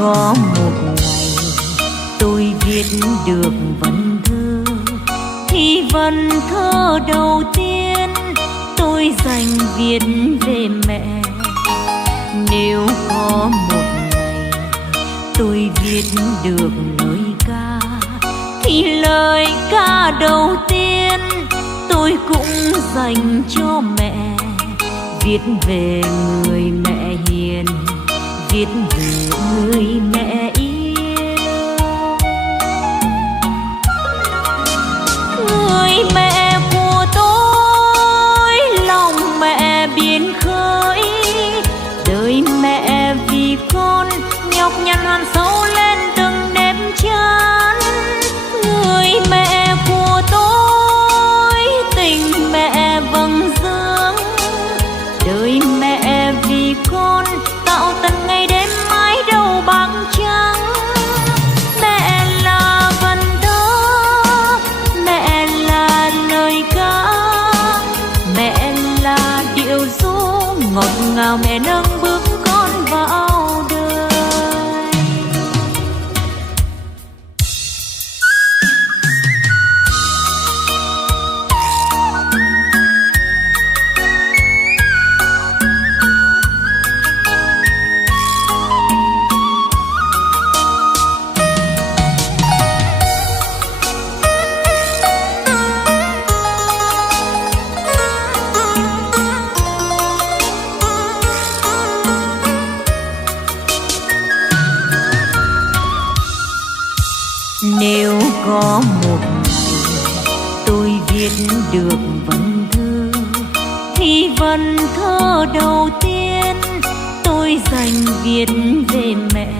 có một ngày tôi viết được vần thơ, thì vần thơ đầu tiên tôi dành viết về mẹ. Nếu có một ngày tôi viết được lời ca, thì lời ca đầu tiên tôi cũng dành cho mẹ. Viết về người mẹ hiền, viết về người mẹ yêu. Người mẹ của tôi, lòng mẹ biển khơi, đời mẹ vì con nhọc nhằn hoàn sâu lên từng nếp chán. Người mẹ của tôi, tình mẹ vầng dương, đời mẹ vì con tạo tần ngày đêm mãi đâu bạc trắng. Mẹ là vần thơ, mẹ là lời ca, mẹ là điệu ru ngọt ngào, mẹ nâng bước con vào đời. Nếu có một ngày tôi viết được vần thơ, thì vần thơ đầu tiên tôi dành viết về mẹ.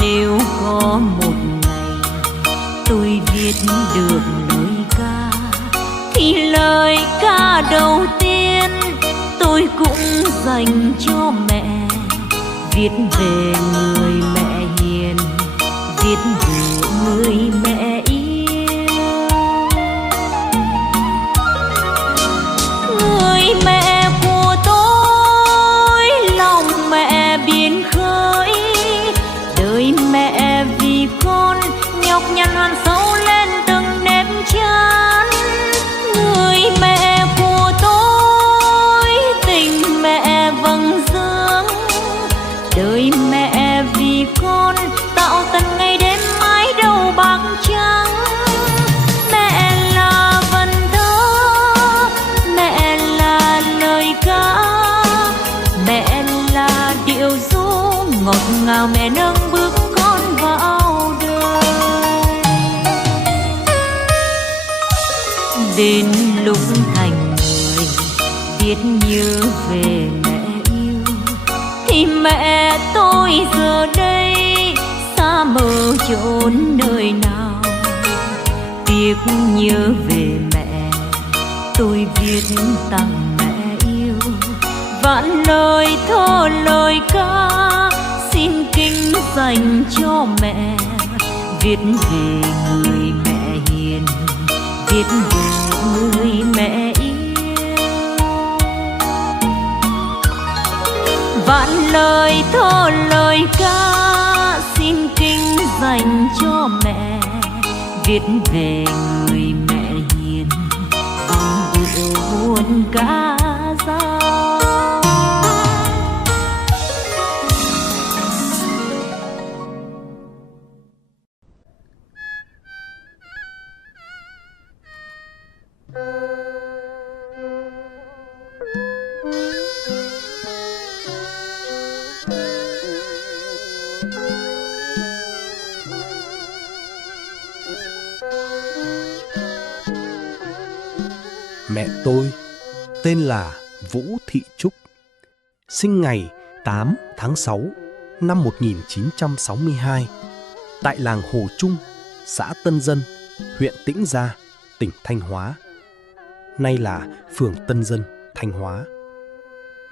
Nếu có một ngày tôi viết được lời ca, thì lời ca đầu tiên tôi cũng dành cho mẹ. Viết về người mẹ hiền, viết về người mẹ yêu. Người mẹ của tôi, lòng mẹ biển khơi, đời mẹ vì con nhọc nhằn hoàn sâu lên từng nếp chán. Người mẹ của tôi, tình mẹ vầng dương, đời mẹ vì con tạo tần ngày đêm mãi đâu bạc trắng. Mẹ là vần thơ, mẹ là lời ca, mẹ là điệu ru ngọt ngào, mẹ nâng bước con vào đời. Đến lúc thành người biết nhớ về mẹ yêu, thì mẹ tôi giờ đây xa mờ chốn nơi nào. Tiếc nhớ về mẹ tôi viết tặng mẹ yêu, vạn lời thơ lời ca xin kính dành cho mẹ. Viết về người mẹ hiền, viết về người mẹ yêu. Vạn lời thơ lời ca xin kính dành cho mẹ. Viết về người mẹ hiền, bằng bữa buồn ca dao. Mẹ tôi tên là Vũ Thị Trúc, sinh ngày 8 tháng 6 năm 1962 tại làng Hồ Trung, xã Tân Dân, huyện Tĩnh Gia, tỉnh Thanh Hóa, nay là phường Tân Dân, Thanh Hóa.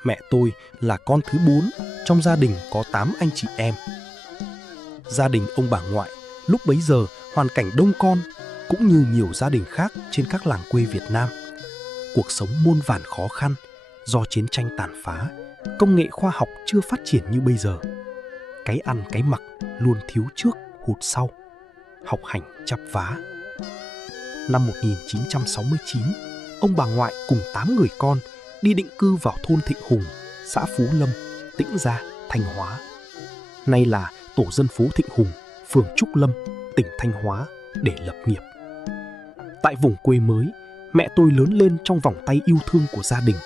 Mẹ tôi là con thứ 4 trong gia đình có 8 anh chị em. Gia đình ông bà ngoại lúc bấy giờ hoàn cảnh đông con, cũng như nhiều gia đình khác trên các làng quê Việt Nam. Cuộc sống muôn vàn khó khăn do chiến tranh tàn phá, công nghệ khoa học chưa phát triển như bây giờ. cái ăn cái mặc luôn thiếu trước hụt sau, học hành chắp vá. Năm 1969, ông bà ngoại cùng 8 người con đi định cư vào thôn Thịnh Hùng, xã Phú Lâm, Tĩnh Gia, Thanh Hóa. Nay là tổ dân phố Thịnh Hùng, phường Trúc Lâm, tỉnh Thanh Hóa để lập nghiệp. Tại vùng quê mới, mẹ tôi lớn lên trong vòng tay yêu thương của gia đình,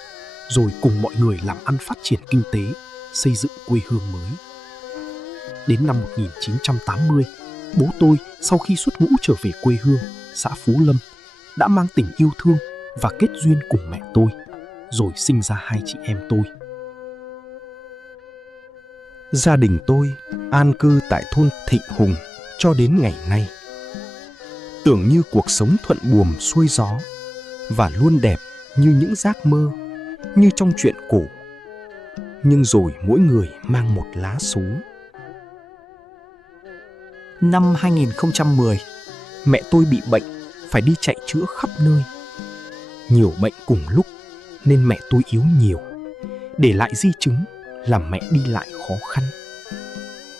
rồi cùng mọi người làm ăn phát triển kinh tế, xây dựng quê hương mới. Đến năm 1980, bố tôi sau khi xuất ngũ trở về quê hương, xã Phú Lâm, đã mang tình yêu thương và kết duyên cùng mẹ tôi, rồi sinh ra 2 chị em tôi. Gia đình tôi an cư tại thôn Thịnh Hùng cho đến ngày nay. Tưởng như cuộc sống thuận buồm xuôi gió và luôn đẹp như những giấc mơ, như trong truyện cổ. Nhưng rồi mỗi người mang một lá số. Năm 2010, mẹ tôi bị bệnh, phải đi chạy chữa khắp nơi. Nhiều bệnh cùng lúc nên mẹ tôi yếu nhiều, để lại di chứng làm mẹ đi lại khó khăn.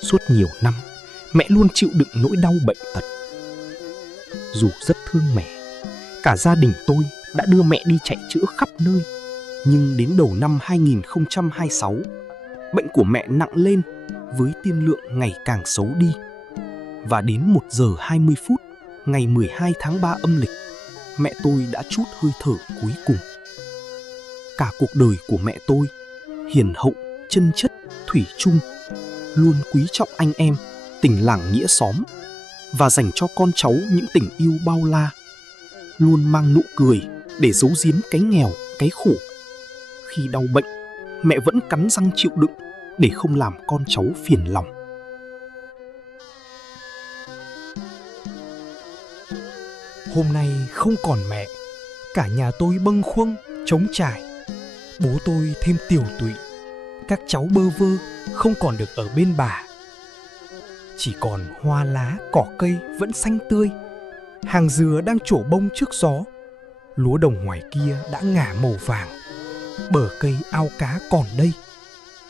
Suốt nhiều năm, mẹ luôn chịu đựng nỗi đau bệnh tật. Dù rất thương mẹ, cả gia đình tôi đã đưa mẹ đi chạy chữa khắp nơi. Nhưng đến đầu năm 2026, bệnh của mẹ nặng lên với tiên lượng ngày càng xấu đi. Và đến 1 giờ 20 phút ngày 12 tháng 3 âm lịch, mẹ tôi đã trút hơi thở cuối cùng. Cả cuộc đời của mẹ tôi, hiền hậu, chân chất, thủy chung, luôn quý trọng anh em, tình làng nghĩa xóm và dành cho con cháu những tình yêu bao la. Luôn mang nụ cười để giấu giếm cái nghèo, cái khổ. Khi đau bệnh, mẹ vẫn cắn răng chịu đựng để không làm con cháu phiền lòng. Hôm nay không còn mẹ, cả nhà tôi bâng khuâng, trống trải. Bố tôi thêm tiều tụy, các cháu bơ vơ không còn được ở bên bà. Chỉ còn hoa lá, cỏ cây vẫn xanh tươi. Hàng dừa đang trổ bông trước gió. Lúa đồng ngoài kia đã ngả màu vàng. Bờ cây ao cá còn đây,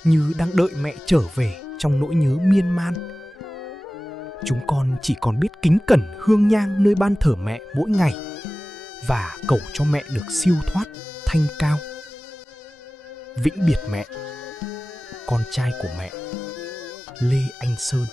như đang đợi mẹ trở về trong nỗi nhớ miên man. Chúng con chỉ còn biết kính cẩn hương nhang nơi ban thờ mẹ mỗi ngày và cầu cho mẹ được siêu thoát thanh cao. Vĩnh biệt mẹ. Con trai của mẹ, Lê Anh Sơn.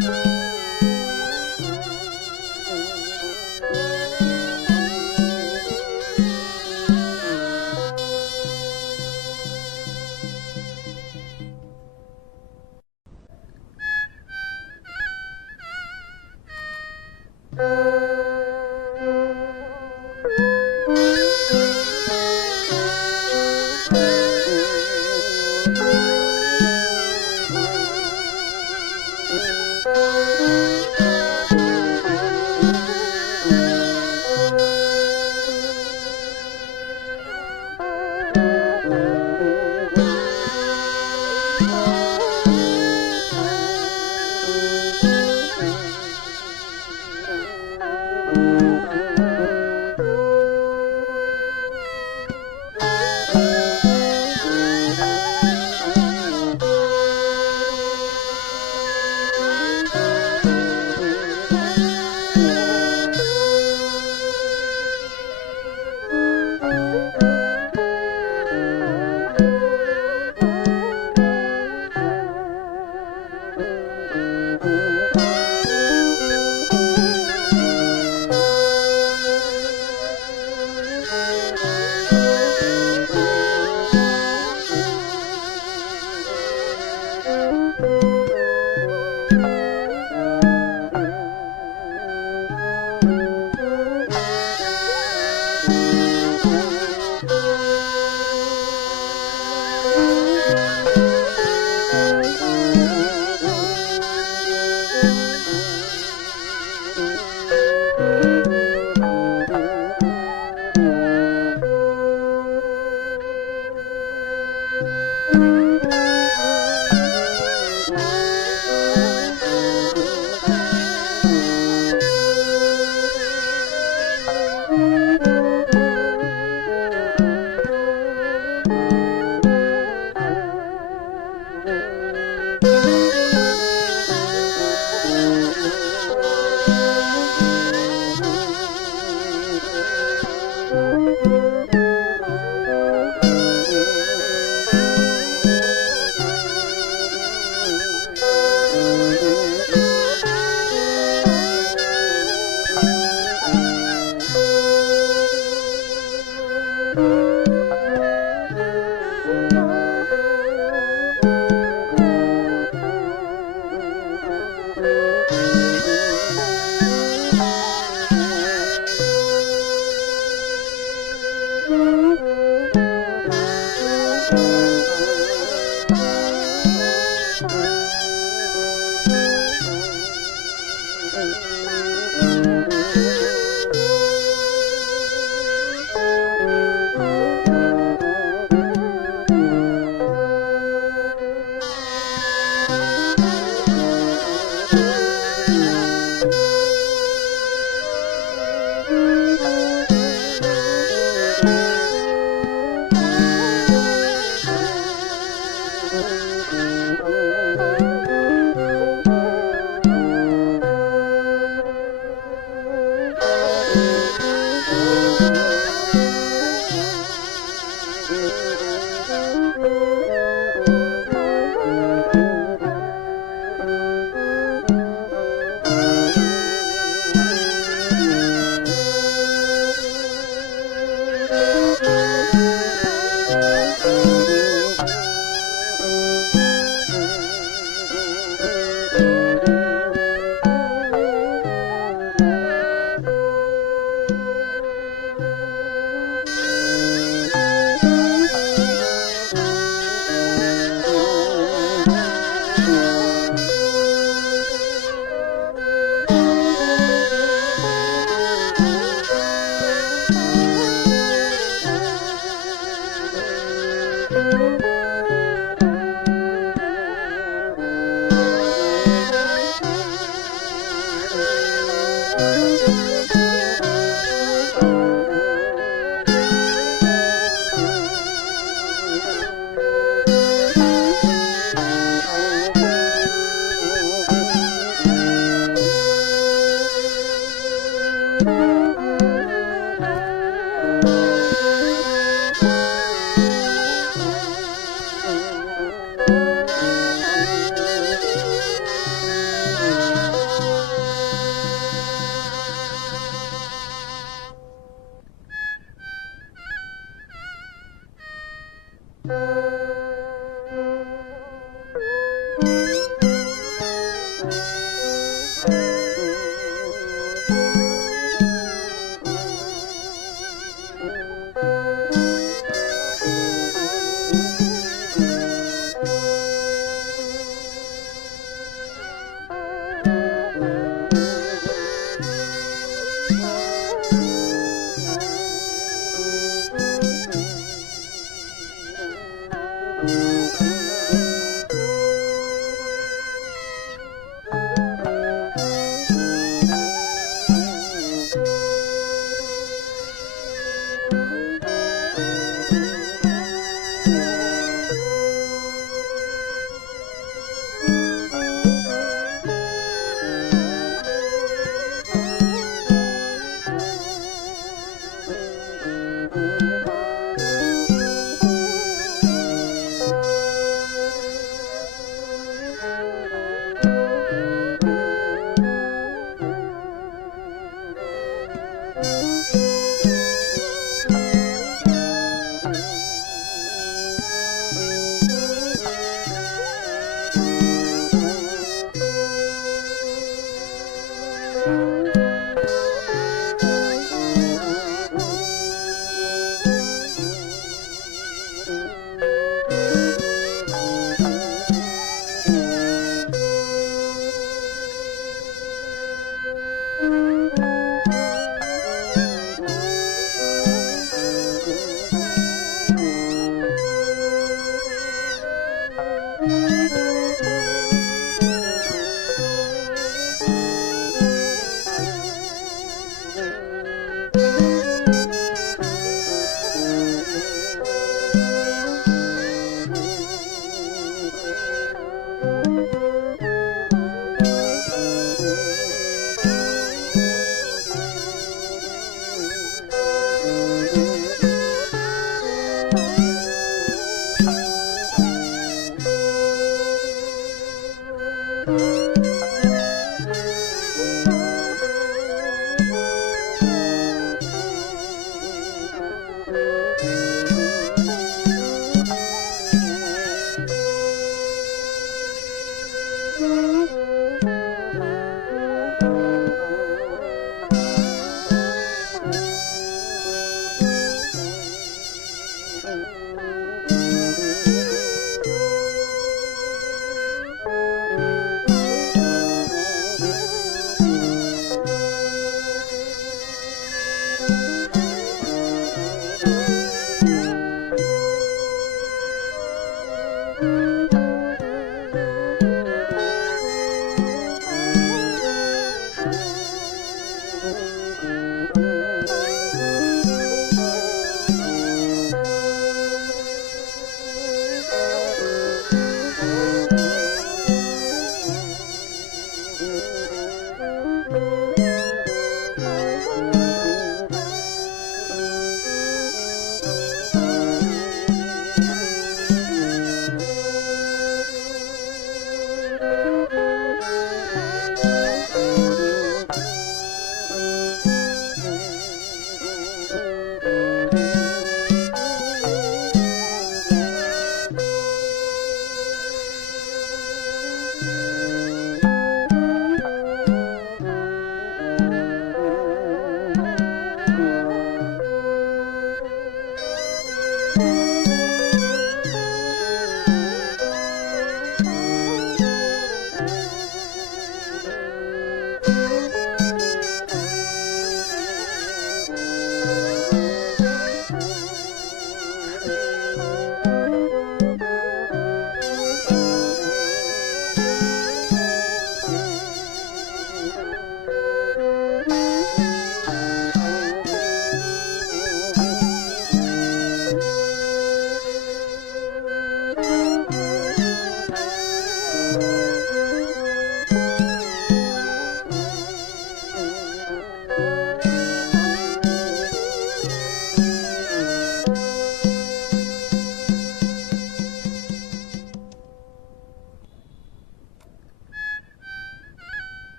Thank you.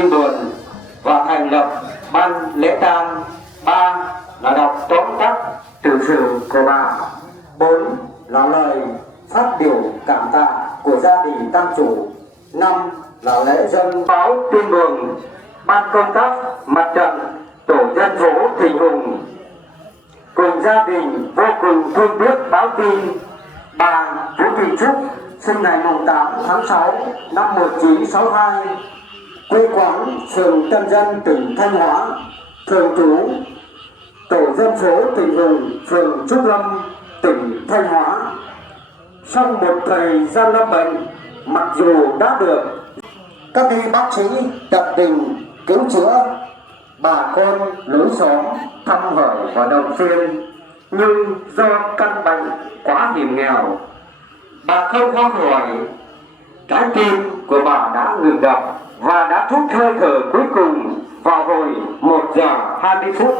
tin buồn và thành lập ban lễ tang. 3 là đọc tóm tắt tiểu sử của bà. 4 là lời phát biểu cảm tạ của gia đình tang chủ. 5 là lễ dâng báo tin buồn. Ban công tác mặt trận tổ dân phố Thịnh Hùng cùng gia đình vô cùng thương tiếc báo tin bà Vũ Thị Trúc sinh ngày 8 tháng 6 năm 1962, quê quán phường Tân Dân, tỉnh Thanh Hóa, thường trú tổ dân phố Thịnh Hùng, phường Trúc Lâm, tỉnh Thanh Hóa. Sau một thời gian lâm bệnh, mặc dù đã được các y bác sĩ tận tình cứu chữa, bà con lối xóm thăm hỏi và động viên, nhưng do căn bệnh quá hiểm nghèo, bà không qua khỏi, trái tim của bà đã ngừng đập và đã thúc hơi thở cuối cùng vào hồi 1 giờ 20 phút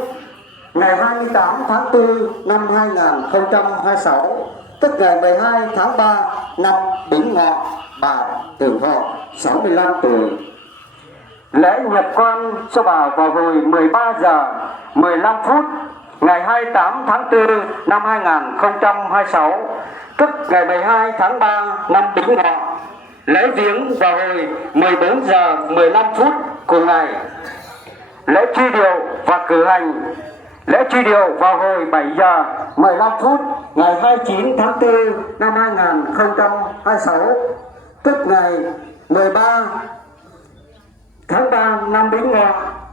ngày 28 tháng 4 năm 2026, tức ngày 12 tháng 3 năm Bính Ngọ. Bà tử thọ 65 tuổi. Lễ nhập quan cho bà vào hồi 13 giờ 15 phút ngày 28 tháng 4 năm 2026, tức ngày 12 tháng 3 năm Bính Ngọ. Lễ viếng vào hồi 14 giờ 15 phút cùng ngày. Lễ truy điệu và cử hành. Lễ truy điệu vào hồi 7 giờ 15 phút ngày 29 tháng 4 năm 2026, tức ngày 13 tháng 3 năm Bính Ngọ.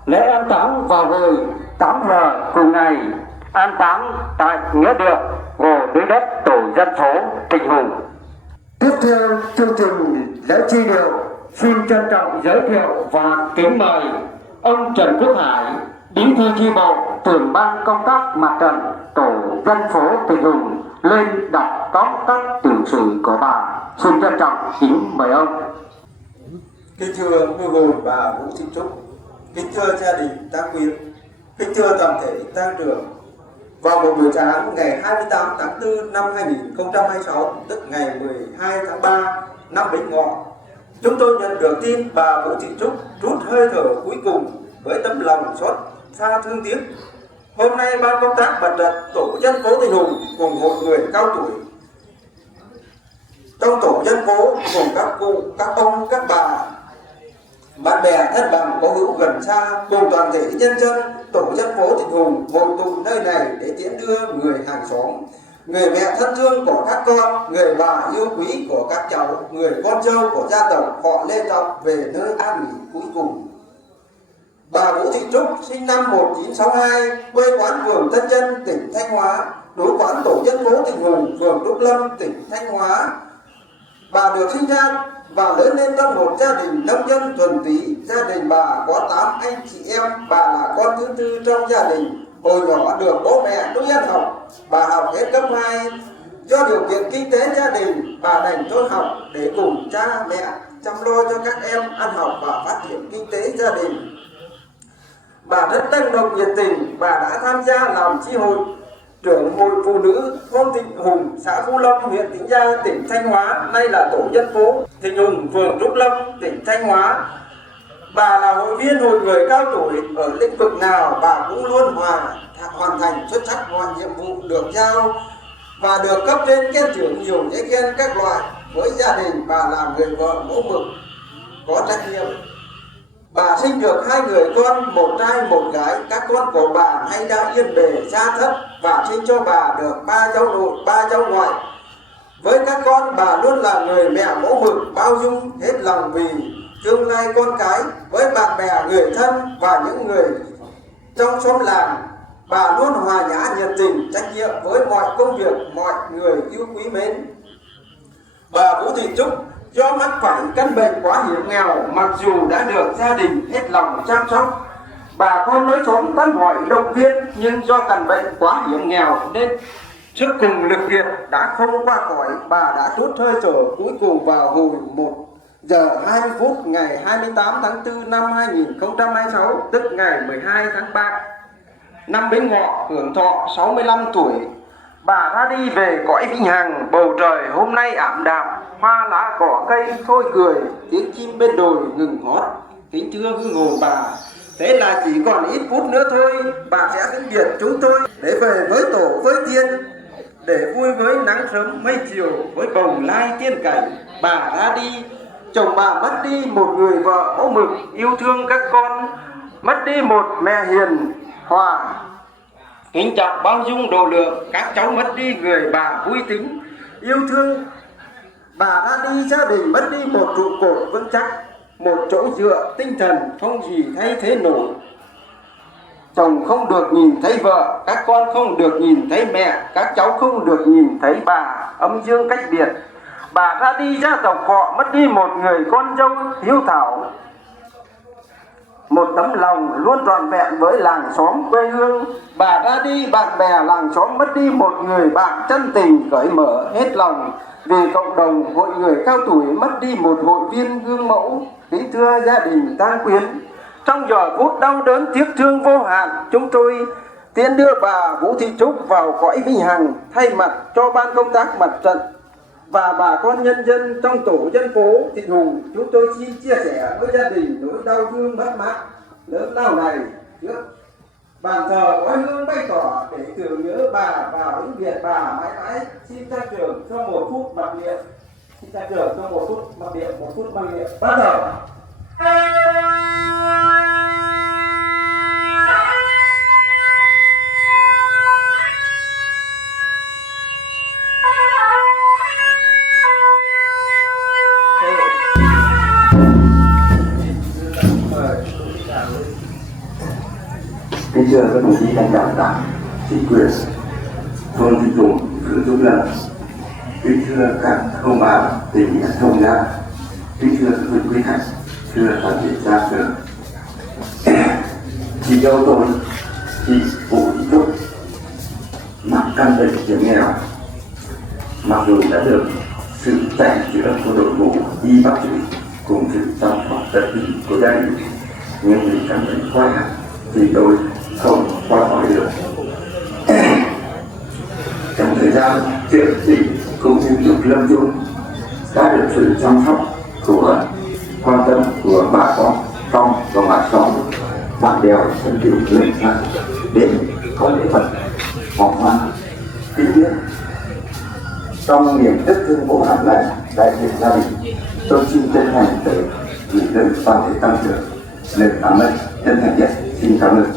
Lễ an táng vào hồi 8 giờ cùng ngày. An táng tại nghĩa địa Hồ Núi Đất, tổ dân phố Thịnh Hùng. Tiếp theo chương trình lễ truy điệu, xin trân trọng giới thiệu và kính mời ông Trần Quốc Hải, Bí thư chi bộ, trưởng ban công tác mặt trận tổ dân phố Thịnh Hùng lên đọc tóm tắt tiểu sử của bà. Xin trân trọng kính mời ông. Kính thưa Ngôi Hồn bà Vũ Thị Trúc, kính thưa gia đình tang quyến, kính thưa toàn thể tang trưởng. Vào một buổi sáng ngày 28 tháng 4 năm 2026, tức ngày 12 tháng 3 năm Bính Ngọ, chúng tôi nhận được tin bà Vũ Thị Trúc rút hơi thở cuối cùng với tấm lòng xót xa thương tiếc. Hôm nay ban công tác mặt trận tổ dân phố Thịnh Hùng cùng hội người cao tuổi trong tổ dân phố, cùng các cụ, các ông, các bà, bạn bè thân bằng có hữu gần xa, cùng toàn thể nhân dân tổ dân phố Thịnh Hùng hội tụ nơi này để tiễn đưa người hàng xóm, người mẹ thân thương của các con, người bà yêu quý của các cháu, người con dâu của gia tộc họ Lê Tộc về nơi an nghỉ cuối cùng. Bà Vũ Thị Trúc sinh năm 1962, quê quán phường Tân Dân, tỉnh Thanh Hóa, đối quán tổ dân phố Thịnh Hùng, phường Trúc Lâm, tỉnh Thanh Hóa. Bà được sinh ra và lớn lên trong một gia đình nông dân thuần túy. Gia đình bà có 8 anh chị em, bà là con thứ tư trong gia đình. Hồi nhỏ được bố mẹ nuôi ăn học, bà học hết cấp 2. Do điều kiện kinh tế gia đình, bà đành thôi học để cùng cha mẹ chăm lo cho các em ăn học và phát triển kinh tế gia đình. Bà rất năng động nhiệt tình, bà đã tham gia làm chi hội trưởng hội phụ nữ thôn Thịnh Hùng, xã Phú Lâm, huyện Tĩnh Gia, tỉnh Thanh Hóa, nay là tổ dân phố Thịnh Hùng, phường Trúc Lâm, tỉnh Thanh Hóa. Bà là hội viên hội người cao tuổi, ở lĩnh vực nào bà cũng luôn hoàn thành xuất sắc mọi nhiệm vụ được giao và được cấp trên khen thưởng nhiều giấy khen các loại. Với gia đình, bà là người vợ mẫu mực, có trách nhiệm. Bà sinh được 2 người con, một trai một gái. Các con của bà hay đã yên bề gia thất và sinh cho bà được 3 cháu nội, 3 cháu ngoại. Với các con, bà luôn là người mẹ mẫu mực, bao dung hết lòng vì tương lai con cái. Với bạn bè, người thân và những người trong xóm làng, bà luôn hòa nhã, nhiệt tình, trách nhiệm với mọi công việc, mọi người yêu quý mến. Bà Vũ Thị Trúc do mắc phải căn bệnh quá hiểm nghèo, mặc dù đã được gia đình hết lòng chăm sóc, bà con lối xóm thăm hỏi động viên, nhưng do căn bệnh quá hiểm nghèo nên trước cùng lực kiệt đã không qua khỏi. Bà đã trút hơi thở cuối cùng vào hồi 1 giờ 20 phút ngày 28 tháng 4 năm 2026, tức ngày 12 tháng 3 năm Bính Ngọ, hưởng thọ 65 tuổi. Bà ra đi về cõi vĩnh hằng. Bầu trời hôm nay ảm đạm, hoa lá cỏ cây thôi cười, tiếng chim bên đồi ngừng hót. Kính thưa hương hồn bà, thế là chỉ còn ít phút nữa thôi, bà sẽ vĩnh biệt chúng tôi để về với tổ với tiên, để vui với nắng sớm mây chiều, với bồng lai tiên cảnh. Bà ra đi, chồng bà mất đi một người vợ mẫu mực yêu thương các con, mất đi một mẹ hiền hòa kính trọng bao dung độ lượng. Các cháu mất đi người bà vui tính yêu thương. Bà ra đi, gia đình mất đi một trụ cột vững chắc, một chỗ dựa tinh thần không gì thay thế nổi. Chồng không được nhìn thấy vợ, các con không được nhìn thấy mẹ, các cháu không được nhìn thấy bà, âm dương cách biệt. Bà ra đi, gia tộc họ mất đi một người con dâu hiếu thảo, một tấm lòng luôn trọn vẹn với làng xóm quê hương. Bà ra đi, bạn bè làng xóm mất đi một người bạn chân tình cởi mở hết lòng vì cộng đồng. Hội người cao tuổi mất đi một hội viên gương mẫu. Kính thưa gia đình tang quyến, trong giờ phút đau đớn tiếc thương vô hạn, chúng tôi tiễn đưa bà Vũ Thị Trúc vào cõi vĩnh hằng. Thay mặt cho ban công tác mặt trận và bà con nhân dân trong tổ dân phố Thịnh Hùng, chúng tôi xin chia sẻ với gia đình nỗi đau thương mất mát lớn lao này trước bàn thờ gói hương, bày tỏ để tưởng nhớ bà và vĩnh biệt bà mãi mãi. Xin ta trưởng cho một phút mặc niệm. Xin ta trưởng cho một phút mặc niệm. Một phút mặc niệm bắt đầu. Kính thưa các đồng chí lãnh đạo đảng, chính quyền, thôn Thịnh Hùng, phường Trung Lân. Kính thưa các ông bà tỉnh thông gia. Kính thưa các quý khách, thưa toàn thể gia trưởng. Chị dâu tôi, chị Vũ Thị Trúc, mắc căn bệnh hiểm nghèo. Mặc dù đã được sự chạy chữa của đội ngũ y bác sĩ cùng sự chăm sóc tận tình của gia đình, nhưng vì căn bệnh quá hạn thì tôi không qua khỏi được. Trong thời gian chữa trị cũng như lúc lâm chung đã được sự chăm sóc của quan tâm của bà con trong và ngoài xóm, bạn bè thân hữu người thân đến có lễ vật họp hoa kính viếng. Trong niềm tiếc thương vô hạn này, đại diện gia đình, tôi xin chân thành gửi đến toàn thể tăng trưởng lời cảm ơn chân thành nhất. Xin cảm ơn.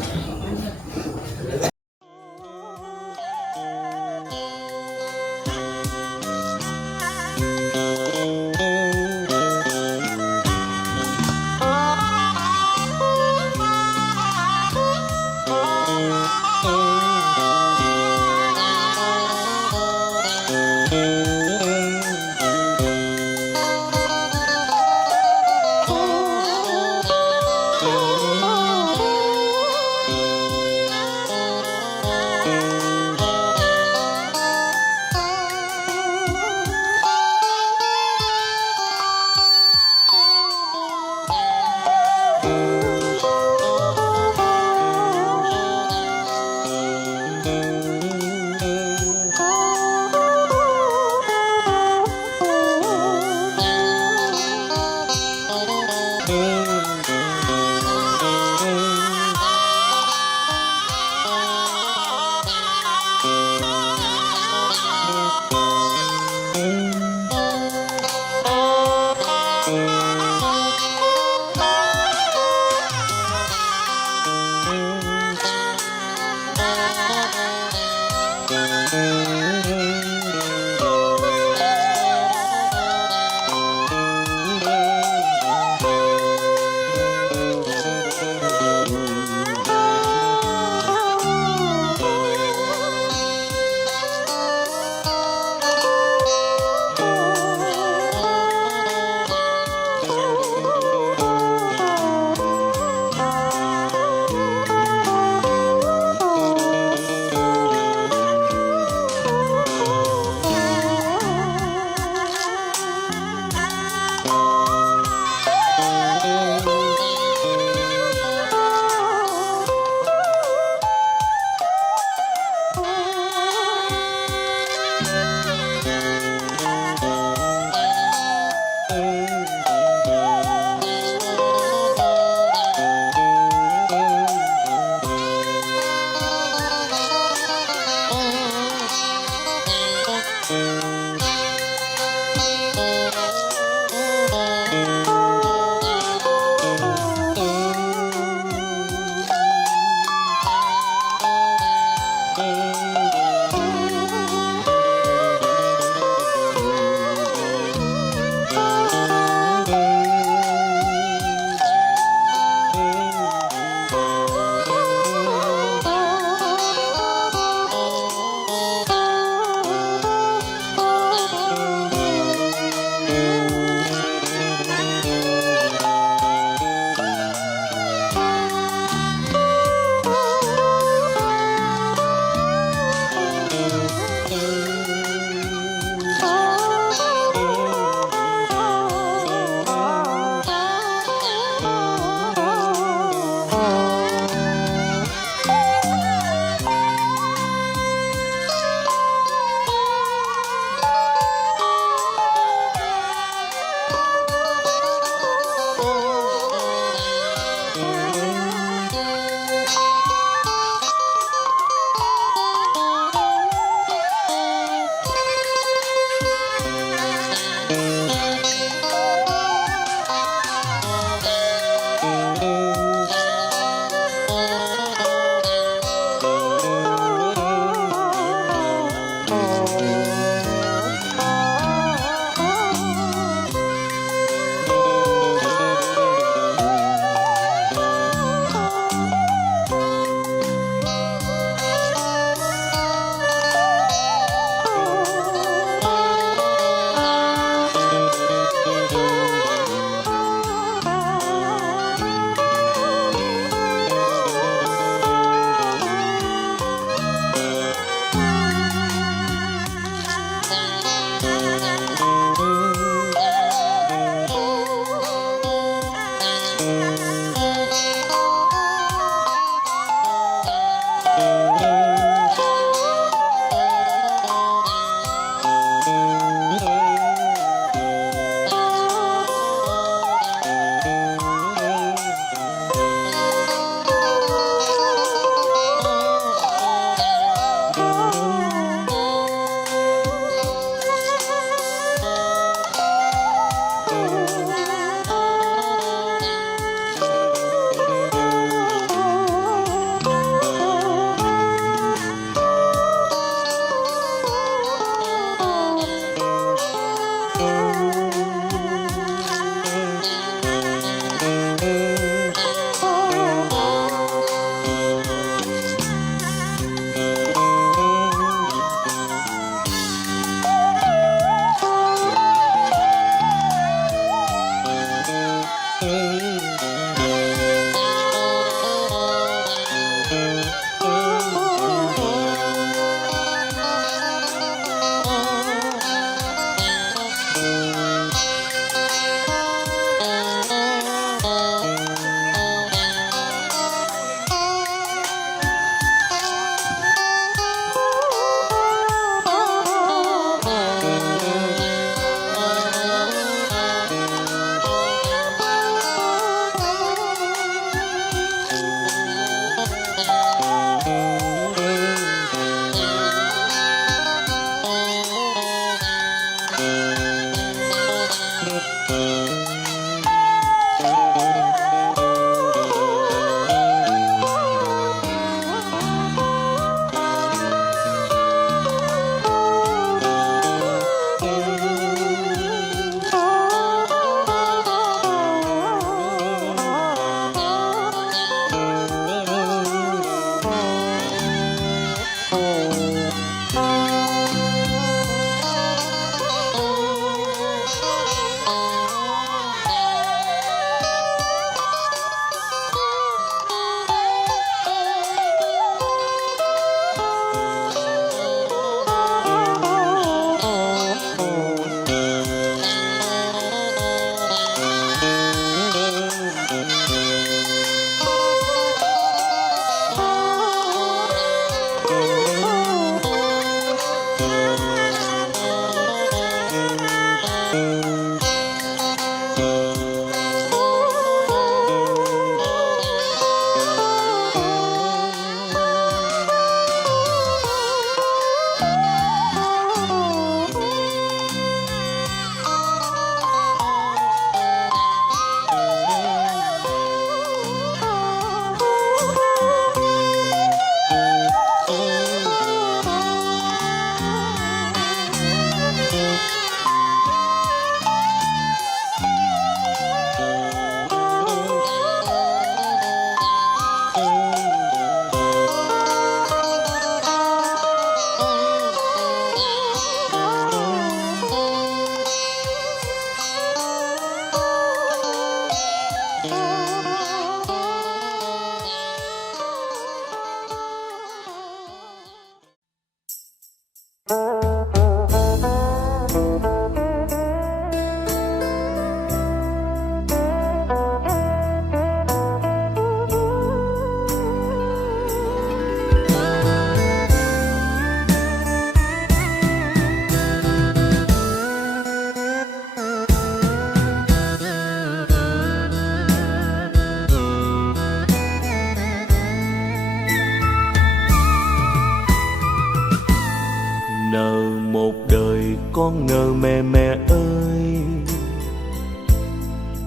con nợ mẹ ơi,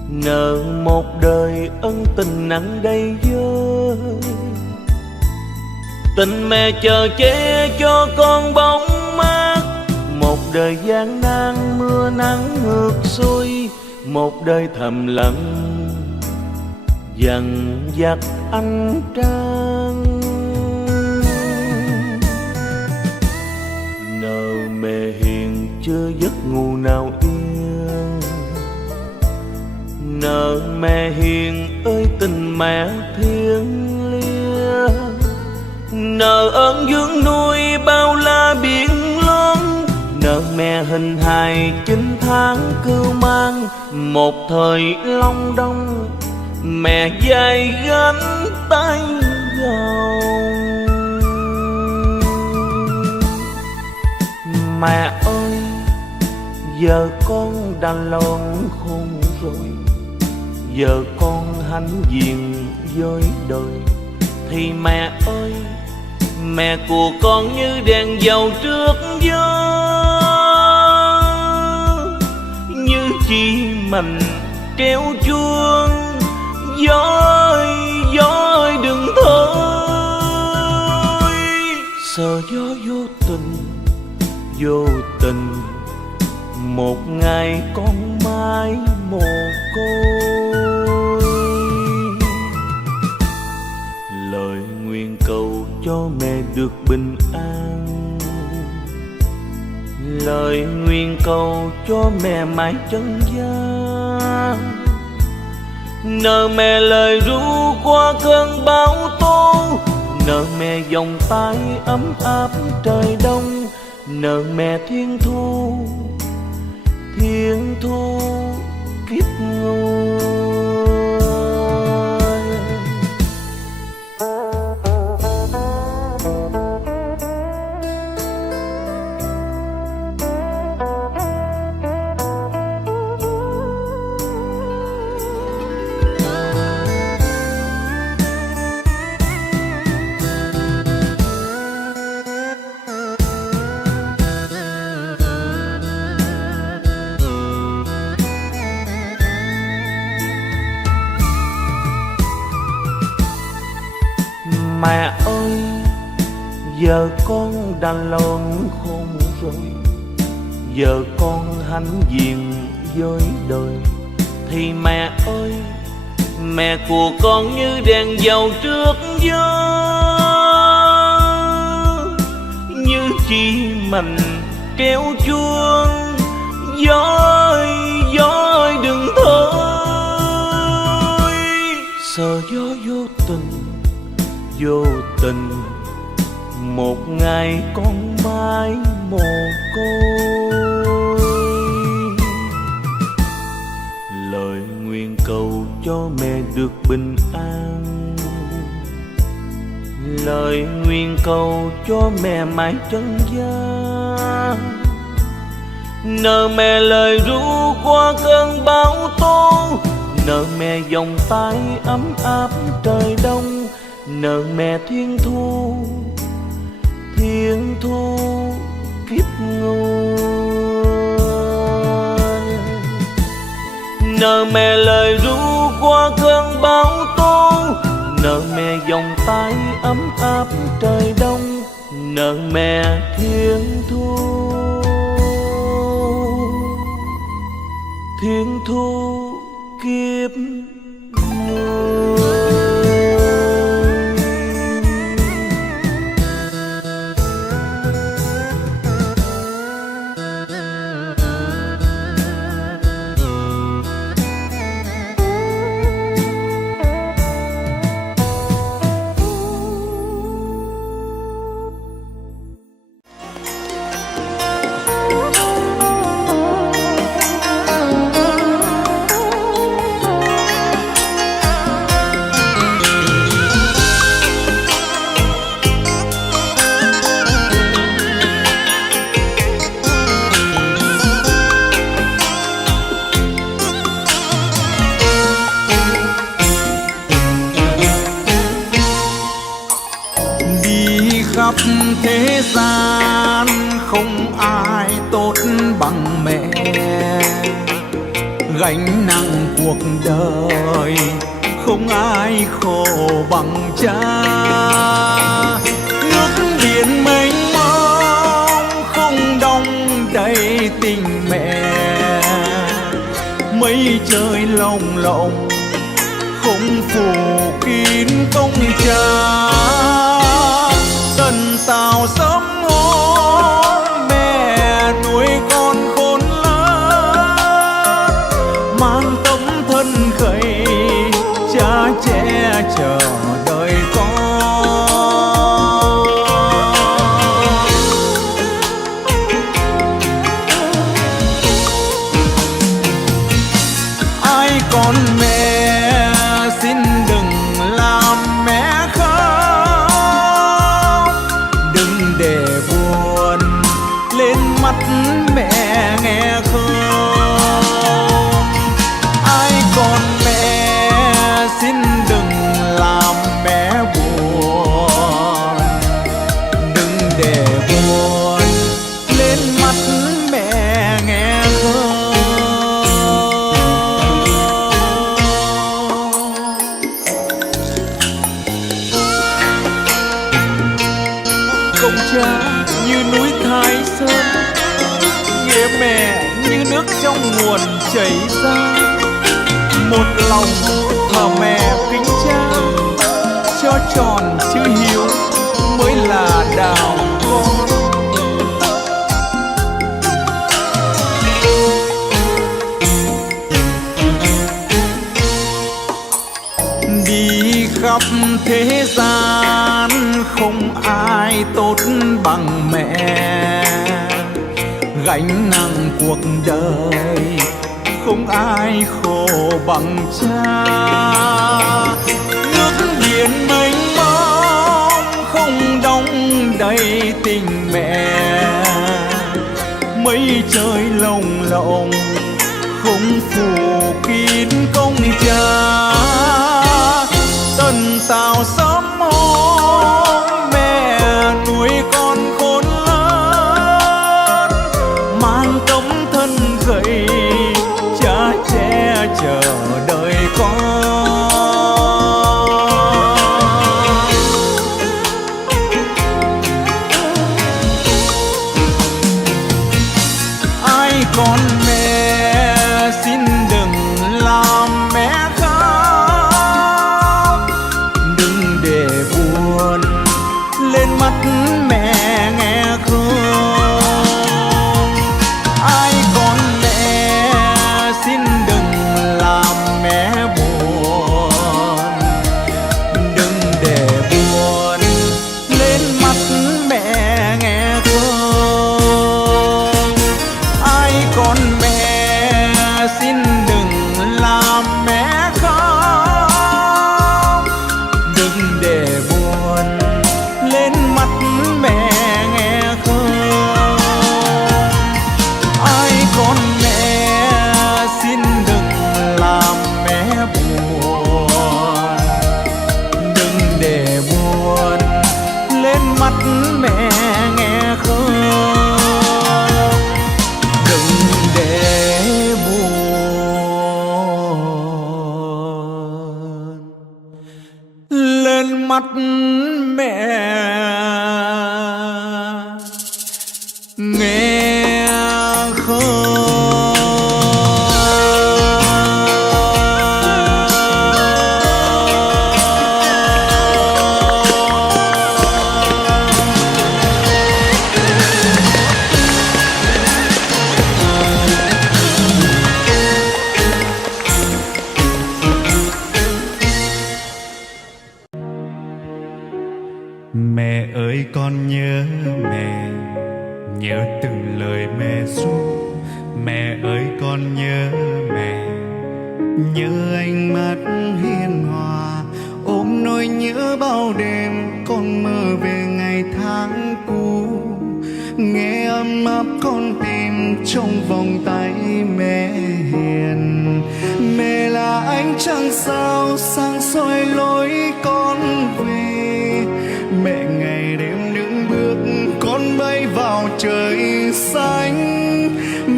nợ một đời ân tình nặng đầy vơi. Tình mẹ chờ che cho con bóng mát, một đời gian nan mưa nắng ngược xuôi, một đời thầm lặng dằn vặt ánh trăng. Nợ mẹ hiền chưa giấc ngủ nào yên, nợ mẹ hiền ơi tình mẹ thiêng liêng. Nợ ơn dưỡng nuôi bao la biển lớn, nợ mẹ hình hài 9 tháng cưu mang, một thời long đong mẹ dài gánh tay gồng. Mẹ ơi giờ con đã lớn khôn rồi, giờ con hãnh diện với đời. Thì mẹ ơi, mẹ của con như đèn dầu trước gió, như chỉ mình treo chuông. Gió ơi đừng thôi, sợ gió vô tình một ngày con mãi mồ côi. Lời nguyện cầu cho mẹ được bình an, lời nguyện cầu cho mẹ mãi chân gian. Nợ mẹ lời ru qua cơn bão tố, nợ mẹ vòng tay ấm áp trời đông, nợ mẹ thiên thu kiếp ngôi. Mẹ ơi giờ con đã lớn khôn rồi, giờ con hãnh diện với đời. Thì mẹ ơi, mẹ của con như đèn dầu trước gió, như chỉ mình treo chuông. Gió ơi đừng thôi, sợ gió vô tình một ngày con mãi mồ côi. Lời nguyện cầu cho mẹ được bình an, lời nguyện cầu cho mẹ mãi chân gian. Nợ mẹ lời ru qua cơn bão tố, nợ mẹ vòng tay ấm áp trời đông, nợ mẹ thiên thu kiếp ngôi. Nợ mẹ lời ru qua cơn bão tố, nợ mẹ vòng tay ấm áp trời đông, nợ mẹ thiên thu kiếp ngôi. khắp thế gian không ai tốt gánh nặng cuộc đời không ai khổ bằng cha. Nước biển mênh mông không đong đầy tình mẹ, mây trời lồng lộng không phủ kín công cha. Tần tào sớm hôm mẹ nuôi con khôn lớn, mang tấm thân gầy cha che chở đời con. Ai còn mẹ xin đừng làm mẹ khóc, đừng để buồn lên mắt mẹ nghe không. Ai còn mẹ xin đừng làm mẹ buồn, đừng để buồn lên mắt mẹ nghe không. Công cha như núi Thái Sơn, nghĩa mẹ như nước trong nguồn chảy ra. Một lòng thờ mẹ kính cha, cho tròn chữ hiếu mới là đạo con. Đi khắp thế gian không ai tốt bằng mẹ, gánh nặng cuộc đời không ai khổ bằng cha. Nước biển mênh mông không đong đầy tình mẹ, mây trời lồng lộng không phủ kín công cha. Tần tào sớm hôm mẹ nuôi con khôn lớn, mang tấm thân gầy cha che chở đời con. Ai còn mẹ xin đừng làm mẹ khóc, đừng để buồn lên mắt mẹ nghe không. Ai còn mẹ xin đừng làm mẹ buồn, đừng để buồn lên mắt mẹ nghe không. Ai còn mẹ xin đừng làm mẹ khóc, đừng để buồn lên mắt mẹ nghe không. Ai còn mẹ xin đừng làm mẹ buồn, đừng để buồn lên mắt mẹ nghe không. Đừng để buồn lên mắt mẹ nghe không. Mẹ ơi con nhớ mẹ, nhớ từng lời mẹ ru. Mẹ ơi con nhớ mẹ, nhớ ánh mắt hiền hòa, ôm nỗi nhớ bao đêm con mơ về ngày tháng cũ. Nghe ấm áp con tim trong vòng tay mẹ hiền. Mẹ là ánh trăng sao sáng soi lối con về. Mẹ ngày đêm những bước con bay vào trời xanh.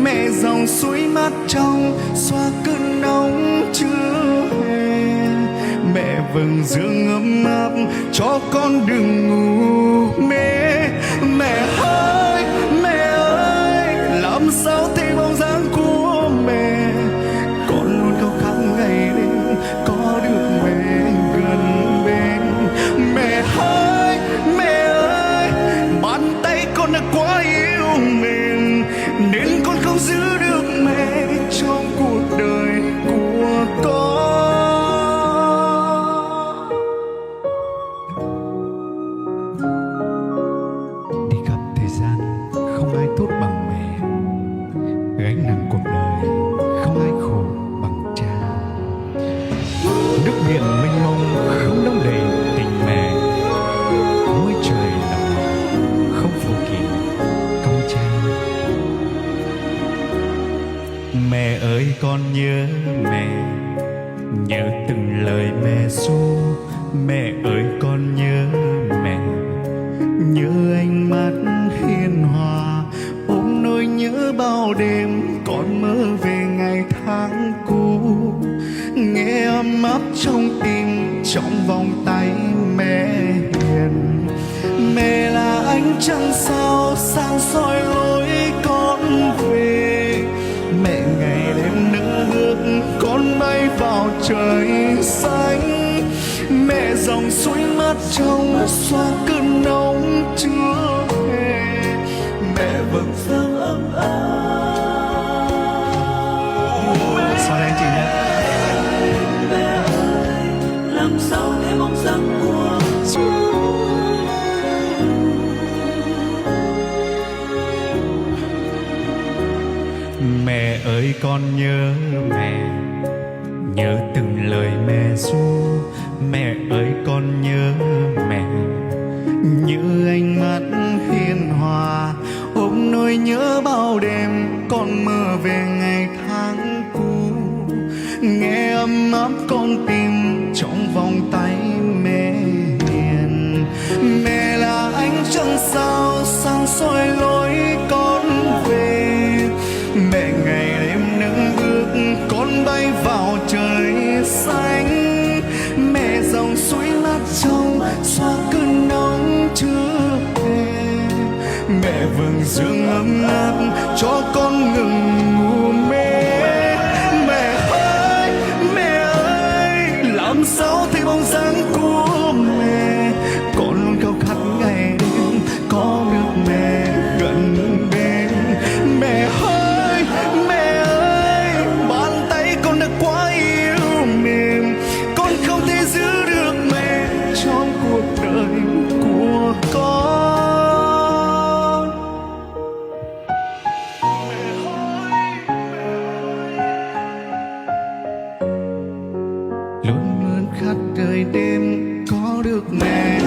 Mẹ mẹ dòng suối mát trong xóa cơn nóng chưa hè. Mẹ vầng dương ấm áp cho con đừng ngủ mê. Mẹ ơi làm sao thấy bóng dáng của mẹ, con luôn khao khát ngày đêm có được mẹ gần bên. Mẹ ơi bàn tay con đã quá yêu mềm nên con không giữ được mẹ trong cuộc đời của con. Đi khắp thế gian không ai tốt bằng mẹ, gánh nặng cuộc đời không ai khổ bằng cha. Nước biển mênh mông không đong đầy tình mẹ, núi trời lặng lặng không phủ kín công cha. Mẹ ơi con nhớ mẹ, nhớ từng lời mẹ ru. Mẹ ơi con nhớ mẹ, nhớ ánh mắt hiền hòa, ôm nỗi nhớ bao đêm con mơ về ngày tháng cũ. Nghe ấm áp trong tim trong vòng tay mẹ hiền. Mẹ là ánh trăng sao sáng soi lối con về. Mẹ ngày đêm nâng bước con bay vào trời xanh. Mẹ dòng suối mát trong xóa cơn nóng chưa hè. Mẹ vầng sáng ấm áp. Sao đây anh chị nhé. Mẹ ơi làm sao để bóng dáng của mẹ ơi con nhớ mẹ, nhớ từng lời mẹ ru. Mẹ ơi con nhớ mẹ, nhớ ánh mắt hiền hòa, ôm nỗi nhớ bao đêm con mơ về ngày tháng cũ. Nghe ấm áp con tim trong vòng tay mẹ hiền. Mẹ là ánh trăng sao sáng soi lối con về. Mẹ ngày đêm nâng bước con bay vào trời xanh. Mẹ dòng suối mát trong xóa cơn nóng chưa hè. Mẹ vầng dương ấm áp cho con ngừng ngủ mê. Mẹ ơi làm sao thấy bóng dáng của mẹ, con luôn khao khát ngày đêm có được mẹ gần bên. Mẹ ơi bàn tay con đã quá yêu mềm, con không thể giữ được mẹ trong cuộc đời của con. Luôn luôn khát đời đêm có được mẹ